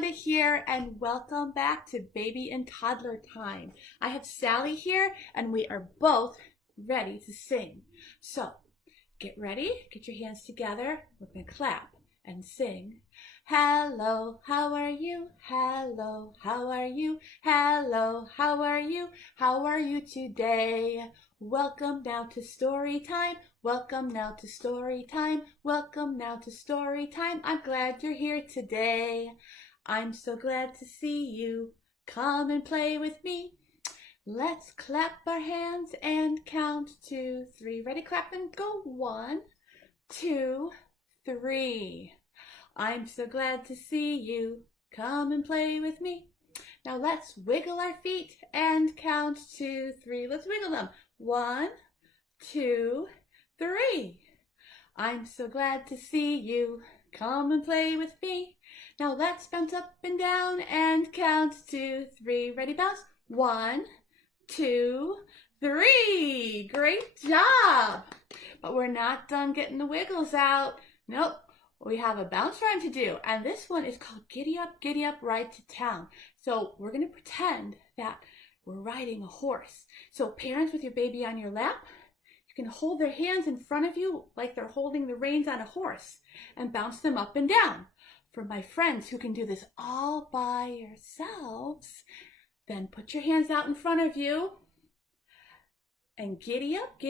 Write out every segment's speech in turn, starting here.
Wanda here, and welcome back to Baby and Toddler Time. I have Sally here, and we are both ready to sing. So, get ready, get your hands together, we're going to clap and sing. Hello, how are you? Hello, how are you? Hello, how are you? How are you today? Welcome now to story time. Welcome now to story time. Welcome now to story time. I'm glad you're here today. I'm so glad to see you. Come and play with me. Let's clap our hands and count 2, 3. Ready? Clap and go. 1, 2, 3. I'm so glad to see you. Come and play with me. Now let's wiggle our feet and count 2, 3. Let's wiggle them. 1, 2, 3. I'm so glad to see you. Come and play with me. Now let's bounce up and down and count 2, 3. Ready, bounce? 1, 2, 3. Great job. But we're not done getting the wiggles out. Nope. We have a bounce rhyme to do, and this one is called Giddy Up, Ride to Town. So we're going to pretend that we're riding a horse. So parents with your baby on your lap, you can hold their hands in front of you like they're holding the reins on a horse and bounce them up and down. For my friends who can do this all by yourselves, then put your hands out in front of you and giddy up,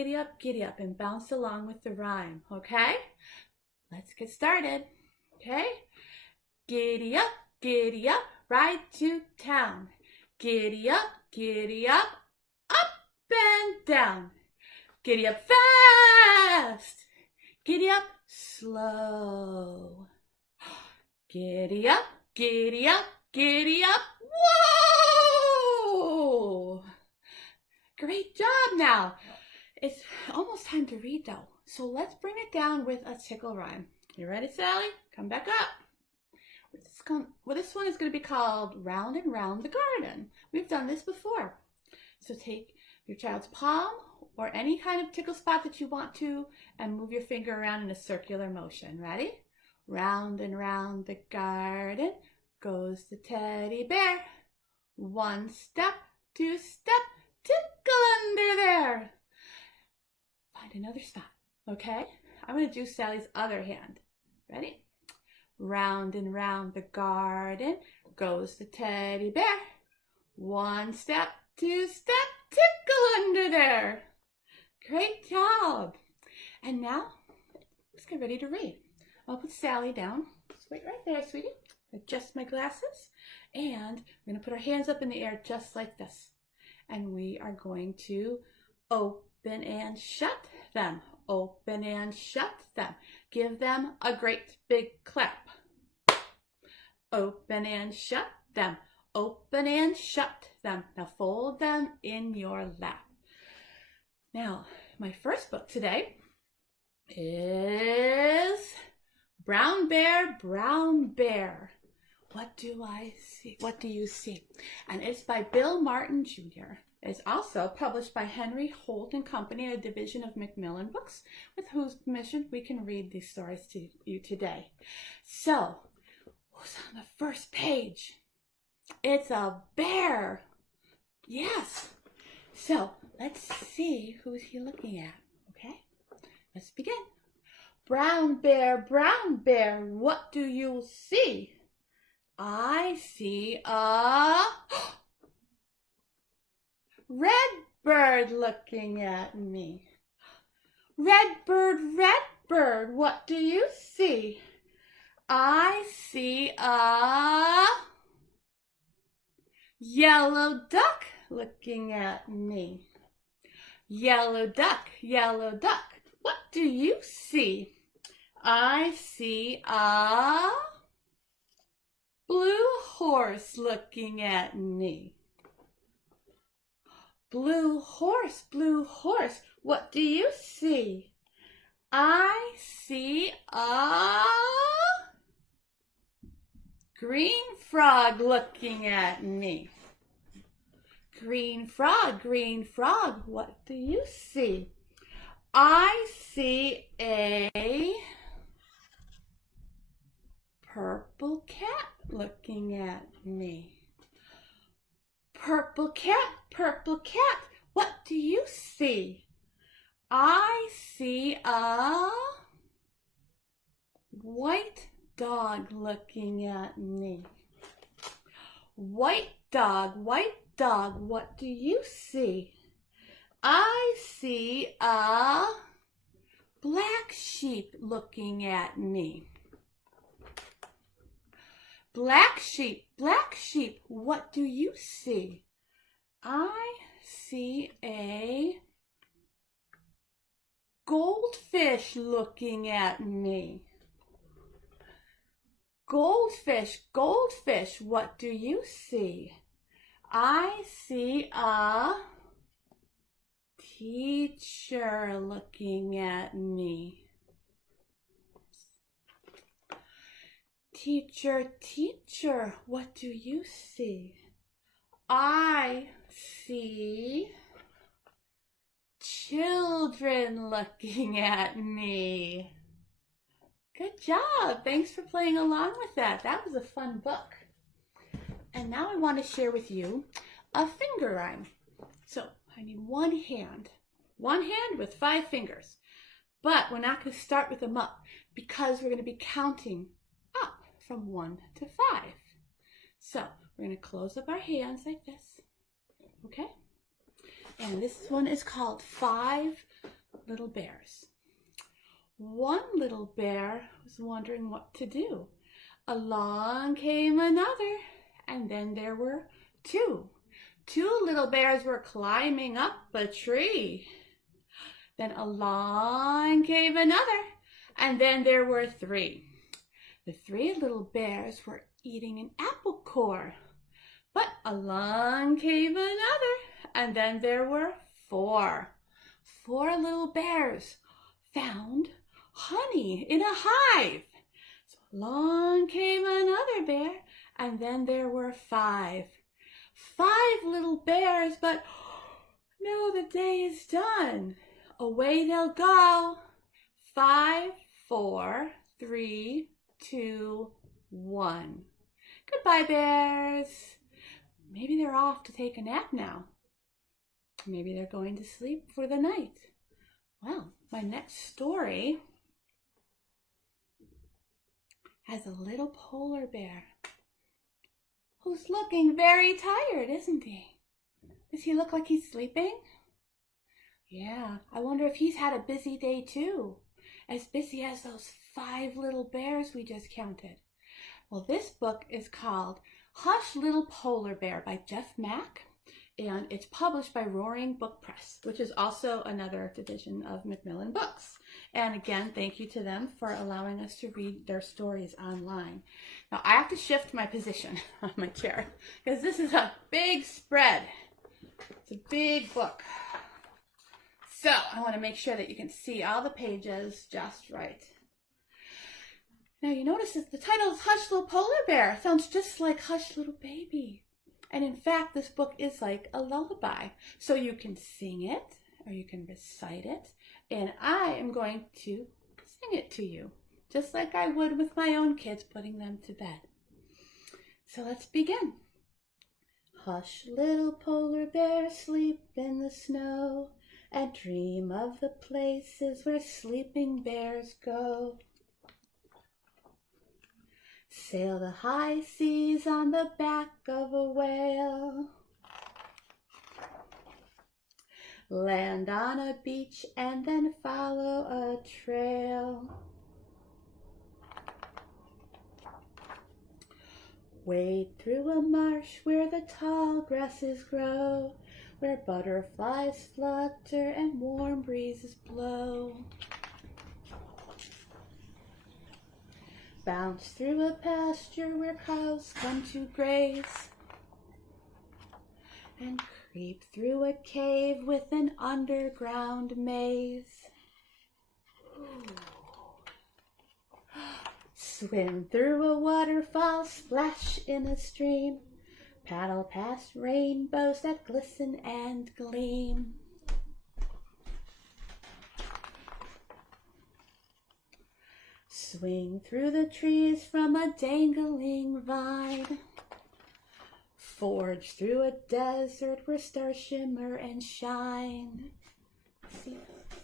and bounce along with the rhyme, okay? Let's get started, okay? Giddy up, ride to town. Giddy up, up and down. Giddy up fast, giddy up slow. Giddy up, whoa! Great job now. It's almost time to read though. So let's bring it down with a tickle rhyme. You ready, Sally? Come back up. This one is going to be called Round and Round the Garden. We've done this before. So take your child's palm or any kind of tickle spot that you want to and move your finger around in a circular motion. Ready? Round and round the garden goes the teddy bear. 1 step, 2 step, tickle under there. Find another spot. Okay, I'm going to do Sally's other hand. Ready? Round and round the garden goes the teddy bear. 1 step, 2 step, tickle under there. Great job. And now, let's get ready to read. I'll put Sally down. Just wait right there, sweetie. Adjust my glasses. And we're going to put our hands up in the air just like this. And we are going to open and shut them. Open and shut them. Give them a great big clap. Open and shut them. Open and shut them. Now fold them in your lap. Now, my first book today is Brown Bear, Brown Bear. What do I see? What do you see? And it's by Bill Martin Jr. It's also published by Henry Holt and Company, a division of Macmillan Books, with whose permission we can read these stories to you today. So, who's on the first page? It's a bear. Yes. So, let's see who's he looking at. Okay, let's begin. Brown bear, what do you see? I see a red bird looking at me. Red bird, what do you see? I see a yellow duck looking at me. Yellow duck, what do you see? I see a blue horse looking at me. Blue horse, what do you see? I see a green frog looking at me. Green frog, what do you see? I see a purple cat looking at me. Purple cat, what do you see? I see a white dog looking at me. White dog, what do you see? I see a black sheep looking at me. Black sheep, what do you see? I see a goldfish looking at me. Goldfish, what do you see? I see a teacher looking at me. Teacher, what do you see? I see children looking at me. Good job. Thanks for playing along with that. That was a fun book. And now I want to share with you a finger rhyme. So I need one hand with 5 fingers. But we're not going to start with them up because we're going to be counting up from 1 to 5. So we're going to close up our hands like this. Okay? And this one is called 5 Little Bears. One little bear was wondering what to do. Along came another, and then there were 2. 2 little bears were climbing up a tree. Then along came another, and then there were 3. The 3 little bears were eating an apple core. But along came another, and then there were 4. 4 little bears found honey in a hive. So along came another bear, and then there were 5. 5 little bears, but no, the day is done. Away they'll go. 5, 4, 3, 2, 1. Goodbye, bears. Maybe they're off to take a nap now. Maybe they're going to sleep for the night. Well, my next story has a little polar bear who's looking very tired, isn't he? Does he look like he's sleeping? Yeah, I wonder if he's had a busy day too. As busy as those 5 little bears we just counted. Well, this book is called Hush Little Polar Bear by Jeff Mack, and it's published by Roaring Book Press, which is also another division of Macmillan Books. And again, thank you to them for allowing us to read their stories online. Now, I have to shift my position on my chair because this is a big spread. It's a big book. So I want to make sure that you can see all the pages just right. Now you notice that the title is Hush Little Polar Bear. Sounds just like Hush Little Baby. And in fact, this book is like a lullaby. So you can sing it or you can recite it. And I am going to sing it to you, just like I would with my own kids putting them to bed. So let's begin. Hush, little polar bear, sleep in the snow, and dream of the places where sleeping bears go. Sail the high seas on the back of a whale. Land on a beach and then follow a trail. Wade through a marsh where the tall grasses grow, where butterflies flutter and warm breezes blow. Bounce through a pasture where cows come to graze, and creep through a cave with an underground maze. Swim through a waterfall, splash in a stream, paddle past rainbows that glisten and gleam. Swing through the trees from a dangling vine, Forge through a desert where stars shimmer and shine. See this?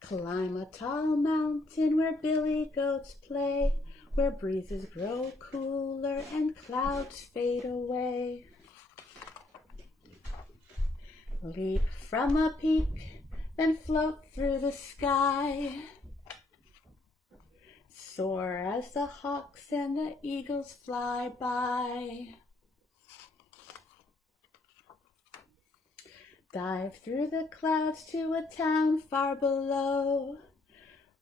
Climb a tall mountain where billy goats play, where breezes grow cooler and clouds fade away. Leap from a peak, then float through the sky. Soar as the hawks and the eagles fly by. Dive through the clouds to a town far below,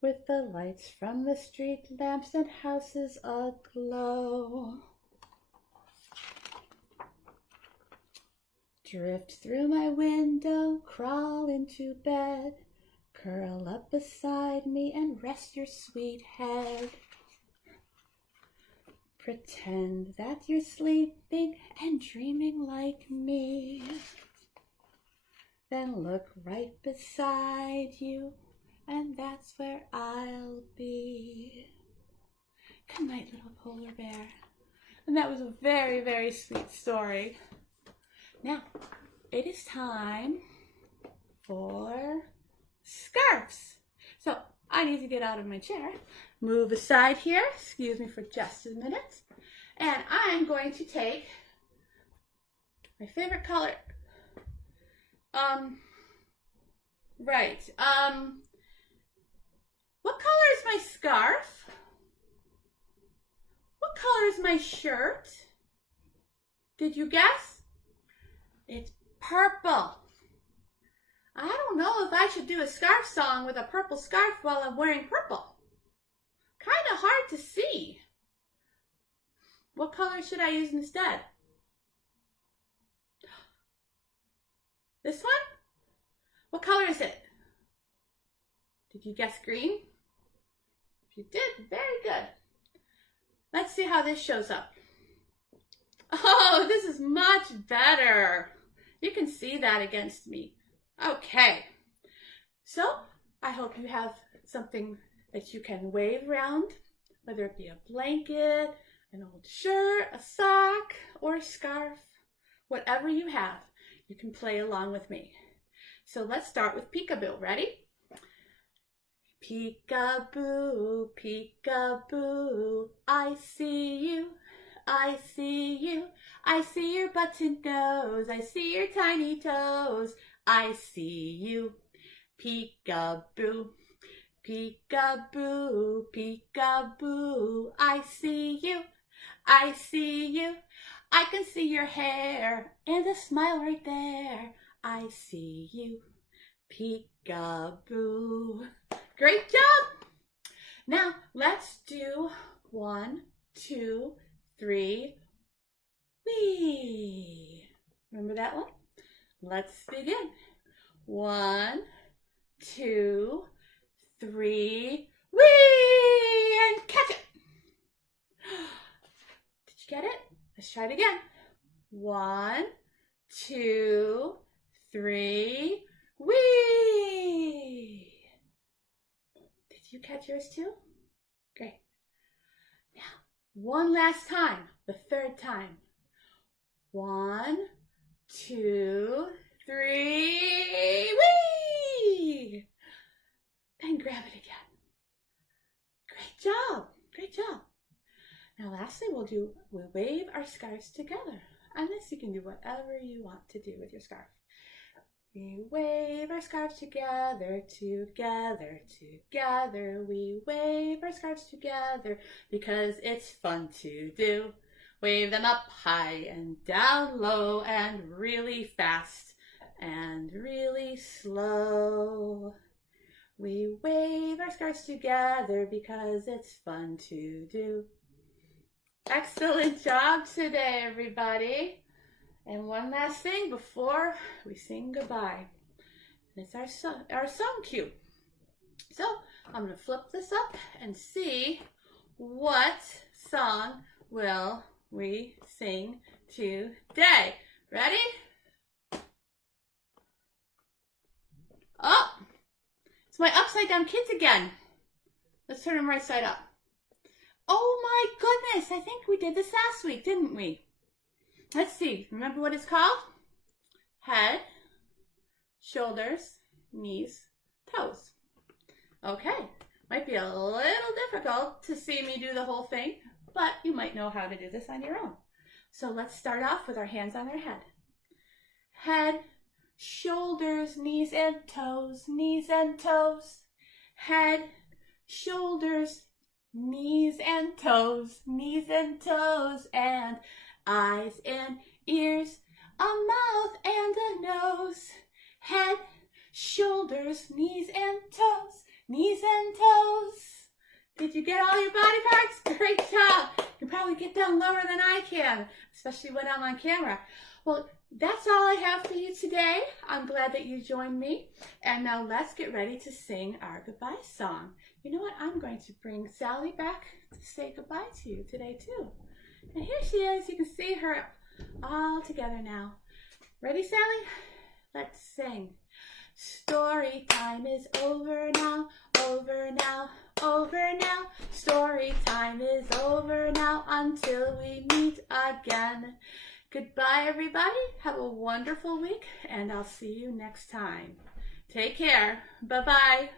with the lights from the street lamps and houses aglow. Drift through my window, crawl into bed, curl up beside me and rest your sweet head. Pretend that you're sleeping and dreaming like me. Then look right beside you, and that's where I'll be. Good night, little polar bear. And that was a very, very sweet story. Now, it is time for scarves. So I need to get out of my chair, move aside here, excuse me for just a minute, and I'm going to take my favorite color. What color is my scarf? What color is my shirt? Did you guess? It's purple. I don't know if I should do a scarf song with a purple scarf while I'm wearing purple. Kind of hard to see. What color should I use instead? This one? What color is it? Did you guess green? If you did, very good. Let's see how this shows up. Oh, this is much better. You can see that against me. Okay. So, I hope you have something that you can wave around, whether it be a blanket, an old shirt, a sock, or a scarf. Whatever you have, you can play along with me. So let's start with peekaboo. Ready? Peekaboo, peekaboo, I see you, I see you. I see your button nose, I see your tiny toes. I see you, peekaboo, peekaboo, peekaboo. I see you, I see you. I can see your hair and a smile right there. I see you, peekaboo. Great job! Now let's do 1, 2, 3, wee. Remember that one? Let's begin. 1, 2, 3, wee! And catch it! Did you get it? Let's try it again. 1, 2, 3, wee! Did you catch yours too? Great. Now, one last time, the third time. 1, 2, 3, wee! And grab it again. Great job, great job. Now lastly, we'll wave our scarves together. And this you can do whatever you want to do with your scarf. We wave our scarves together, together, together. We wave our scarves together because it's fun to do. Wave them up high and down low and really fast and really slow. We wave our scarves together because it's fun to do. Excellent job today, everybody. And one last thing before we sing goodbye. It's our song cue. So I'm going to flip this up and see what song will we sing today. Ready? Oh, it's my upside down kids again. Let's turn them right side up. Oh my goodness, I think we did this last week, didn't we? Let's see, remember what it's called? Head, shoulders, knees, toes. Okay, might be a little difficult to see me do the whole thing, but you might know how to do this on your own. So let's start off with our hands on our head. Head, shoulders, knees and toes, knees and toes. Head, shoulders, knees and toes, knees and toes, and eyes and ears, a mouth and a nose. Head, shoulders, knees and toes, knees and toes. Did you get all your body parts? Great job. You can probably get down lower than I can, especially when I'm on camera. Well, that's all I have for you today. I'm glad that you joined me. And now let's get ready to sing our goodbye song. You know what? I'm going to bring Sally back to say goodbye to you today too. And here she is. You can see her all together now. Ready, Sally? Let's sing. Story time is over now, over now, over now. Story time is over now until we meet again. Goodbye, everybody. Have a wonderful week, and I'll see you next time. Take care. Bye-bye.